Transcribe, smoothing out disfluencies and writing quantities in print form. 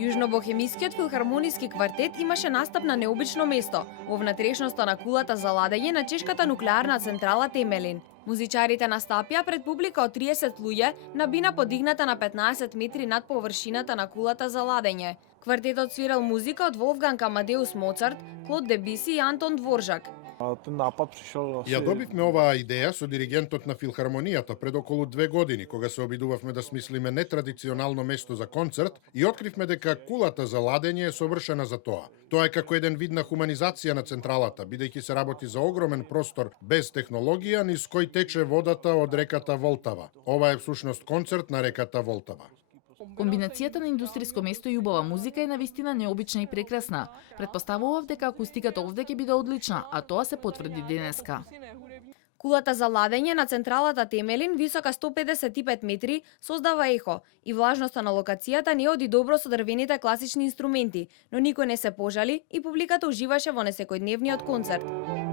Јужнобохемискиот филхармониски квартет имаше настап на необично место, во внатрешноста на кулата за ладење на чешката нуклеарна централа Темелин. Музичарите настапија пред публика од 30 луѓе на бина подигната на 15 метри над површината на кулата за ладење. Квартетот свирел музика од Волфганг Амадеус Моцарт, Клод Дебиси и Антон Дворжак. Ten nápad přišel asi... Ја добивме оваа идеја со диригентот на филхармонијата пред околу 2 години, кога се обидувавме да смислиме нетрадиционално место за концерт и откривме дека кулата за ладење е совршена за тоа. Тоа е како еден вид на хуманизација на централата, бидејќи се работи за огромен простор без технологија, низ кој тече водата од реката Волтава. Ова е всушност концерт на реката Волтава. Комбинацијата на индустријско место и убава музика е навистина необична и прекрасна. Предпоставував дека акустиката овде ќе биде одлична, а тоа се потврди денеска. Кулата за ладење на централата Темелин, висока 155 метри, создава ехо и влажноста на локацијата не оди добро со дрвените класични инструменти, но никој не се пожали и публиката уживаше во несекојдневниот концерт.